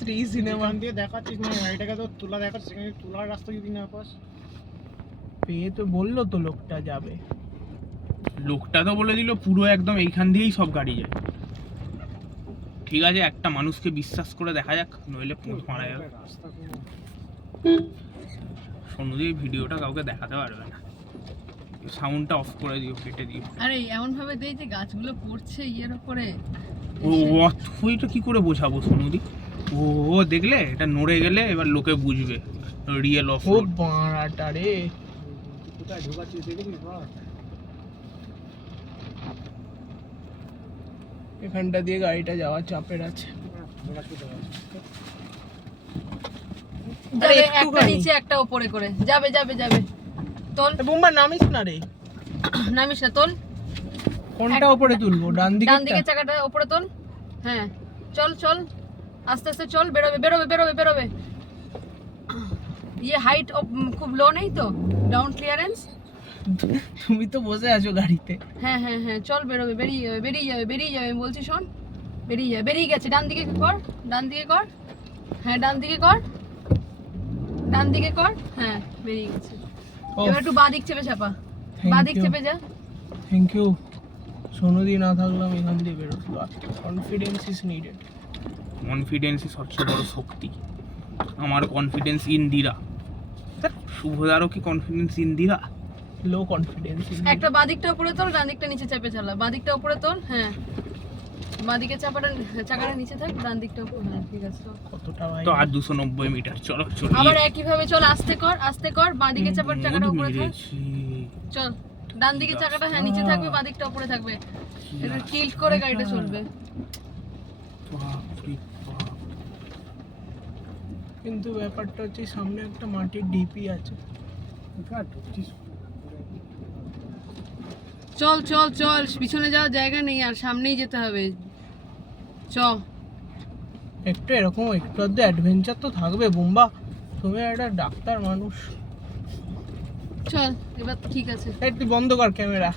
স্ত্রী সিনেমা দিয়ে দেখাচ্ছিস মানে গাড়িটাকে তো তোলা দেখাচ্ছিস, সেখানে তোলার রাস্তা যদি না পাস। পেয়ে তো বললো তো লোকটা যাবে। লোকটা তো বলে দিল পুরো একদম এইখান দিয়েই সব গাড়ি যায়। ঠিক আছে, একটা মানুষকে বিশ্বাস করে দেখা যাক, নইলে পোঁত মারা যাবে। রাস্তা কোনো সোনুদি ভিডিওটা কাউকে দেখাতে পারবে না, সাউন্ডটা অফ করে দিও, কেটে দিও। আরে এমন ভাবে দেই যে গাছগুলো পড়ছে ইয়ের উপরে। ও ওইটা কি করে বোঝাবো সোনুদি? ও দেখলে এটা নড়ে গেলে এবার লোকে বুঝবে রিয়েল অফ ও বাড়াটা রে, কোথায় ঢোকাচ্ছিস দেখেছিস বল? এখানটা দিয়ে গাড়িটা যাওয়া চাপের আছে। যাবে একটা একটুখানি। নিচে একটা উপরে করে যাবে যাবে যাবে। তোল বোম্বা নামিস না রে। নামিস না, তোল। কোনটা উপরে তুলবো? ডান দিকে? ডান দিকে চাকাটা উপরে তোল। হ্যাঁ চল চল, আস্তে আস্তে চল, বেরোবে বেরোবে বেরোবে বেরোবে। ইয়ে হাইট খুব লো নেই তো, গ্রাউন্ড ক্লিয়ারেন্স। তুমি তো বসে আছো গাড়িতে। হ্যাঁ হ্যাঁ হ্যাঁ চল, বেরোবে, বেরিয়ে যাবে বেরিয়ে যাবে বেরিয়ে যাবে, আমি বলছি শোন, বেরিয়ে যাবে, বেরিয়ে গেছে। ডান দিকে কর, ডান দিকে কর, হ্যাঁ ডান দিকে কর, ডান দিকে কর, হ্যাঁ বেরিয়ে গেছে। এবার একটু বাঁ দিক চেপে চাপা, বাঁ দিক চেপে যা। Thank you. সোনুদি না থাকলাম এখান দিয়ে বেরোতো। Confidence is needed. কনফিডেন্সই সবচেয়ে বড় শক্তি। আমার কনফিডেন্স ইন্দিরা, শুভদারও কি কনফিডেন্স ইন্দিরা? লো কনফিডেন্স। একটা বাঁ দিকটা উপরে তোল, ডান দিকটা নিচে চেপে চালা। বাঁ দিকটা উপরে তোল, হ্যাঁ বাঁ দিকে চাকাটা নিচে থাক, ডান দিকটা উপরে, হ্যাঁ ঠিক আছে চল। কতটা ভাই? তো আর 290 মিটার, চলো চলো। আবার একই ভাবে চল, আস্তে কর আস্তে কর, বাঁ দিকে চাকাটা উপরে থাক, চল। ডান দিকে চাকাটা হ্যাঁ নিচে থাকবে, বাঁ দিকটা উপরে থাকবে। এটা টিল্ট করে গাড়িটা চলবে। কিন্তু ব্যাপারটা হচ্ছে সামনে একটা মাটির ডিপি আছে। কোথায় ঢুকছিস? চল চল চল, পিছনে যাওয়ার জায়গা নেই আর, সামনেই যেতে হবে। চ একটু এরকম একটু আধটু অ্যাডভেঞ্চার তো থাকবে বোম্বা। তুমি একটা ডাক্তার মানুষ। চল এবার ঠিক আছে। একটু বন্ধ কর ক্যামেরা।